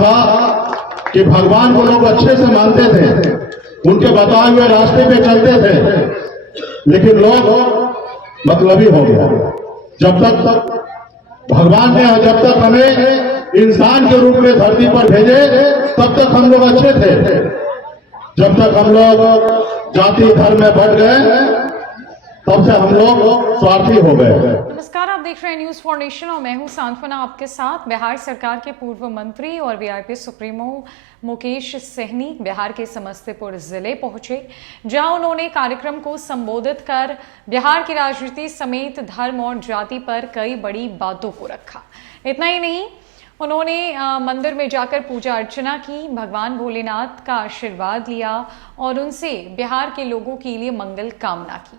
था कि भगवान को लोग अच्छे से मानते थे, उनके बताए हुए रास्ते पे चलते थे, लेकिन लोग मतलबी हो गया। जब तक भगवान ने जब तक हमें इंसान के रूप में धरती पर भेजे तब तक हम लोग अच्छे थे। जब तक हम लोग जाति धर्म में बढ़ गए तब से हम लोग स्वार्थी हो गए। नमस्कार, आप देख रहे हैं न्यूज फॉर नेशन और मैं हूं सांत्वना आपके साथ। बिहार सरकार के पूर्व मंत्री और वीआईपी सुप्रीमो मुकेश सहनी बिहार के समस्तीपुर जिले पहुंचे, जहां उन्होंने कार्यक्रम को संबोधित कर बिहार की राजनीति समेत धर्म और जाति पर कई बड़ी बातों को रखा। इतना ही नहीं, उन्होंने मंदिर में जाकर पूजा अर्चना की, भगवान भोलेनाथ का आशीर्वाद लिया और उनसे बिहार के लोगों के लिए मंगल कामना की।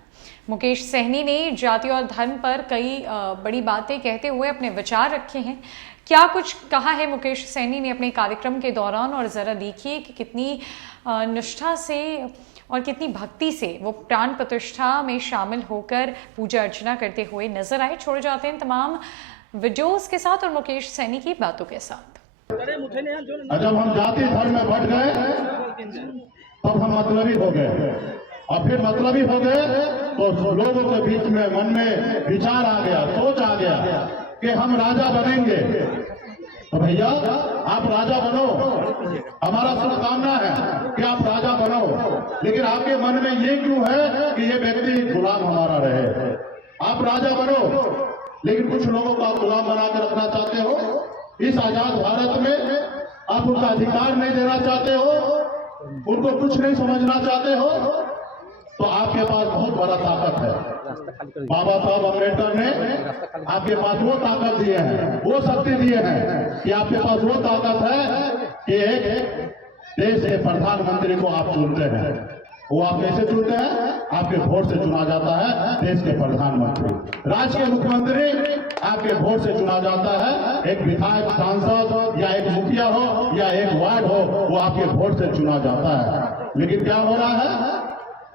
मुकेश सहनी ने जाति और धर्म पर कई बड़ी बातें कहते हुए अपने विचार रखे हैं। क्या कुछ कहा है मुकेश सहनी ने अपने कार्यक्रम के दौरान, और जरा देखिए कि कितनी निष्ठा से और कितनी भक्ति से वो प्राण प्रतिष्ठा में शामिल होकर पूजा अर्चना करते हुए नजर आए। छोड़े जाते हैं तमाम वीडियोस के साथ और मुकेश सहनी की बातों के साथ। जब हम जाति धर्म में बढ़ गए तब हम मतलबी हो गए, और फिर मतलबी हो गए तो लोगों के बीच में मन में विचार आ गया, सोच आ गया कि हम राजा बनेंगे। तो भैया आप राजा बनो, हमारा शुभकामना है कि आप राजा बनो, लेकिन आपके मन में ये क्यों है कि ये व्यक्ति गुलाम हमारा रहे? आप राजा बनो, लेकिन कुछ लोगों को आप गुलाम बना के रखना चाहते हो। इस आजाद भारत में आप उनका अधिकार नहीं देना चाहते हो, उनको कुछ नहीं समझना चाहते हो, तो आपके पास बहुत बड़ा ताकत है। बाबा साहब अम्बेडकर ने आपके पास वो ताकत दिए हैं, वो शक्ति दिए हैं कि आपके पास वो ताकत है कि एक देश के प्रधानमंत्री को आप चुनते हैं। वो आप कैसे चुनते हैं? आपके वोट से चुना जाता है देश के प्रधानमंत्री। राज्य के मुख्यमंत्री आपके वोट से चुना जाता है। एक विधायक, सांसद या एक मुखिया हो या एक वार्ड हो, वो आपके वोट से चुना जाता है। लेकिन क्या हो रहा है?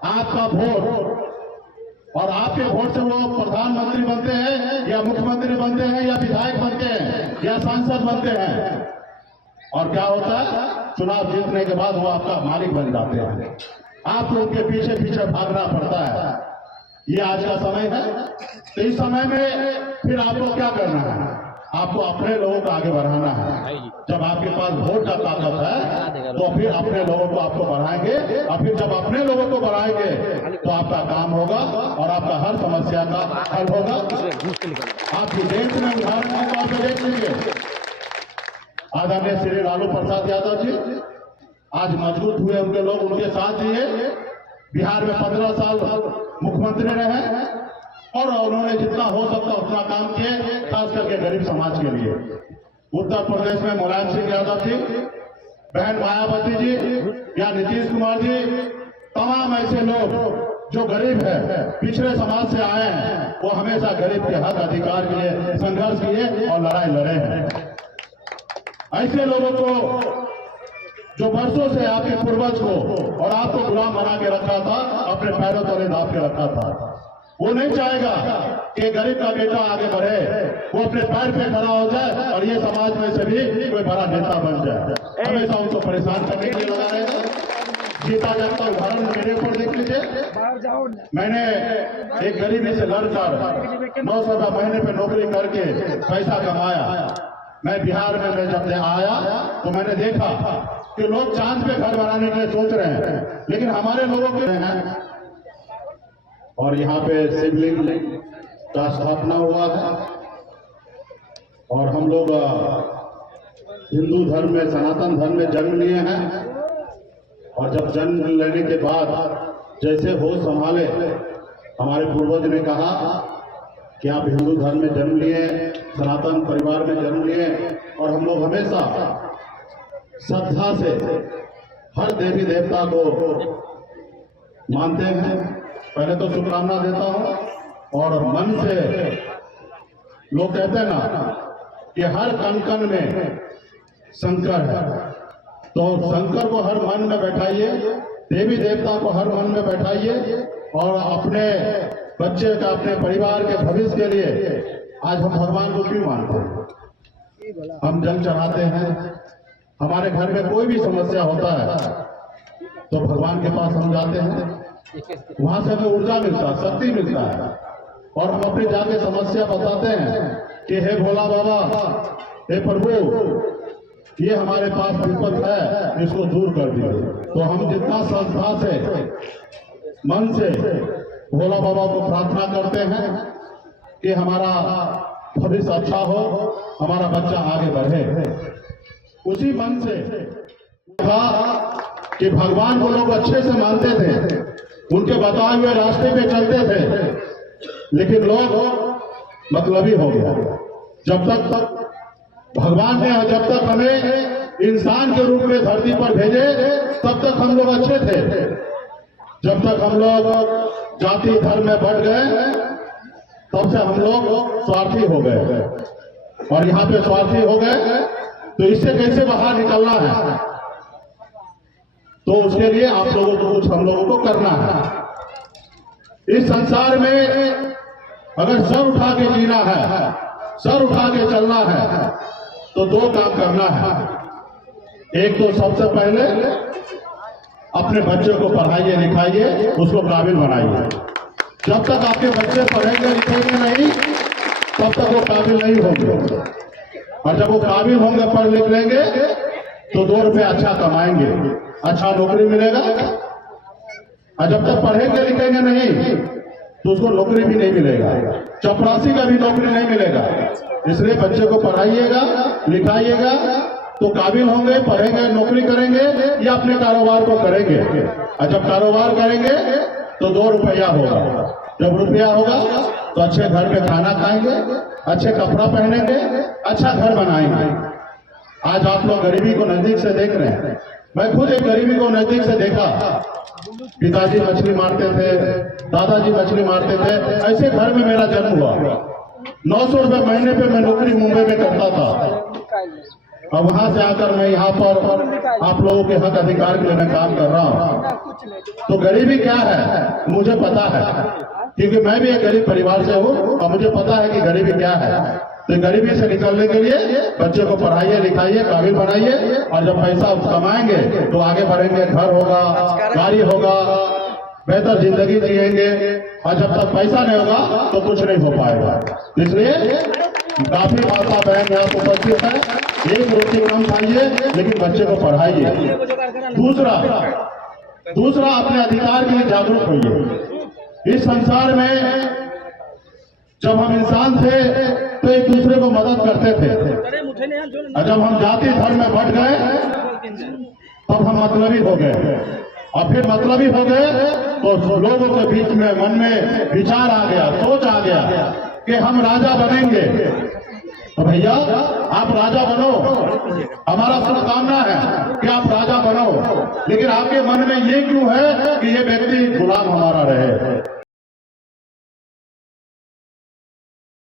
आपका वोट और आपके वोट से वो प्रधानमंत्री बनते हैं या मुख्यमंत्री बनते हैं या विधायक बनते हैं या सांसद बनते हैं, और क्या होता है? चुनाव जीतने के बाद वो आपका मालिक बन जाते हैं। आपको उनके पीछे पीछे भागना पड़ता है। ये आज का समय है। तो इस समय में फिर आपको क्या करना है? आपको अपने लोगों को आगे बढ़ाना है। जब आपके पास वोट का ताकत है तो फिर अपने लोगों को आपको बढ़ाएंगे, और फिर जब अपने लोगों को बढ़ाएंगे तो आपका काम होगा और आपका हर समस्या का हल होगा। आपकी देश में उदाहरण के तौर पर देख लीजिए, आदरणीय श्री लालू प्रसाद यादव जी आज मजबूत हुए, उनके लोग उनके साथ दिए। बिहार में 15 साल मुख्यमंत्री रहे और उन्होंने जितना हो सकता उतना काम किए, खास करके गरीब समाज के लिए। उत्तर प्रदेश में मुलायम सिंह यादव जी, बहन मायावती जी या नीतीश कुमार जी, तमाम ऐसे लोग जो गरीब है, पिछड़े समाज से आए हैं, वो हमेशा गरीब के हक अधिकार के लिए संघर्ष किए और लड़ाई लड़े हैं। ऐसे लोगों को जो वर्षों से आपके पूर्वज को और आपको गुलाम बना के रखा था, अपने पैरों तले दाब के रखा था, वो नहीं चाहेगा कि गरीब का बेटा आगे बढ़े, वो अपने पैर पे खड़ा हो जाए और ये समाज में से भी कोई बड़ा नेता बन जाए। हमेशा उनको परेशान करने के लिए लगा रहेगा। गीता जब का उदाहरण मेरे ऊपर देख लीजिए। मैंने एक गरीबी से लड़कर 900 महीने पे नौकरी करके पैसा कमाया। मैं बिहार में जब आया तो मैंने देखा कि लोग चांद पे घर बनाने के लिए सोच रहे हैं, लेकिन हमारे लोगों के हैं। और यहाँ पे शिवलिंग का स्थापना हुआ है, और हम लोग हिंदू धर्म में, सनातन धर्म में जन्म लिए हैं। और जब जन्म लेने के बाद जैसे होश संभाले, हमारे पूर्वज ने कहा कि आप हिंदू धर्म में जन्म लिए, सनातन परिवार में जन्म लिए, और हम लोग हमेशा श्रद्धा से हर देवी देवता को मानते हैं। पहले तो शुभकामना देता हूं, और मन से लोग कहते हैं ना कि हर कण कण में शंकर है, तो शंकर को हर मन में बैठाइए, देवी देवता को हर मन में बैठाइए, और अपने बच्चे का, अपने परिवार के भविष्य के लिए आज हम भगवान को क्यों मानते हैं? हम जल चढ़ाते हैं, हमारे घर में कोई भी समस्या होता है तो भगवान के पास हम जाते हैं, वहां से हमें ऊर्जा मिलता है, शक्ति मिलता है, और हम अपनी जाके समस्या बताते हैं कि हे भोला बाबा, हे प्रभु, ये हमारे पास विपद है, इसको दूर कर दीजिए। तो हम जितना संस्था से, मन से भोला बाबा को प्रार्थना करते हैं कि हमारा भविष्य अच्छा हो, हमारा बच्चा आगे बढ़े, उसी मन से कहा कि भगवान को लोग अच्छे से मानते थे, उनके बताए हुए रास्ते पे चलते थे, लेकिन लोग मतलबी हो गया। जब तक भगवान ने जब तक हमें इंसान के रूप में धरती पर भेजे, तब तक हम लोग अच्छे थे। जब तक हम लोग जाति धर्म में बढ़ गए, तब से हम लोग स्वार्थी हो गए, और यहाँ पे स्वार्थी हो गए तो इससे कैसे बाहर निकलना है? तो उसके लिए आप लोगों को कुछ हम लोगों को करना है। इस संसार में अगर सर उठा के जीना है, सर उठा के चलना है, तो दो काम करना है। एक तो सबसे पहले अपने बच्चे को पढ़ाइए लिखाइए, उसको काबिल बनाइए। जब तक आपके बच्चे पढ़ेंगे लिखेंगे नहीं, तब तक वो काबिल नहीं होंगे, और जब वो काबिल होंगे, पढ़ लिख लेंगे, तो 2 रुपये अच्छा कमाएंगे, अच्छा नौकरी मिलेगा। और जब तक पढ़ेंगे लिखेंगे नहीं, तो उसको नौकरी भी नहीं मिलेगा, चपरासी का भी नौकरी नहीं मिलेगा। इसलिए बच्चे को पढ़ाइएगा लिखाइएगा, तो काबिल होंगे, पढ़ेंगे, नौकरी करेंगे या अपने कारोबार को करेंगे। और जब कारोबार करेंगे तो 2 रुपया होगा। जब रुपया होगा तो अच्छे घर में खाना खाएंगे, अच्छे कपड़ा पहनेंगे, अच्छा घर बनाएंगे। आज आप लोग गरीबी को नजदीक से देख रहे हैं। मैं खुद एक गरीबी को नजदीक से देखा। पिताजी मछली मारते थे, दादाजी मछली मारते थे, ऐसे घर में मेरा जन्म हुआ। 900 रुपये महीने पे मैं नौकरी मुंबई में करता था, और वहां से आकर मैं यहाँ पर आप लोगों के हक अधिकार के लिए मैं काम कर रहा हूँ। तो गरीबी क्या है मुझे पता है, क्योंकि मैं भी एक गरीब परिवार से हूँ, और मुझे पता है कि गरीबी क्या है। तो गरीबी से निकलने के लिए बच्चे को पढ़ाइए लिखाइए, काबिल बनाइए, और जब पैसा कमाएंगे तो आगे बढ़ेंगे, घर होगा, गाड़ी होगा, बेहतर जिंदगी जिएंगे। और जब तक पैसा नहीं होगा तो कुछ नहीं हो पाएगा। इसलिए काफी माता बहन यहाँ उपस्थित है, एक रोटी कम खाइए, लेकिन बच्चे को पढ़ाइए। दूसरा अपने अधिकार के लिए जागरूक होइए। इस संसार में जब हम इंसान थे तो एक दूसरे को मदद करते थे, और जब हम जाति धर्म में बढ़ गए, तब हम मतलबी हो गए। और फिर मतलबी हो गए तो लोगों के बीच में मन में विचार आ गया, सोच आ गया कि हम राजा बनेंगे। तो भैया आप राजा बनो, हमारा शुभकामना है कि आप राजा बनो, लेकिन आपके मन में ये क्यों है कि ये व्यक्ति गुलाम हमारा रहे?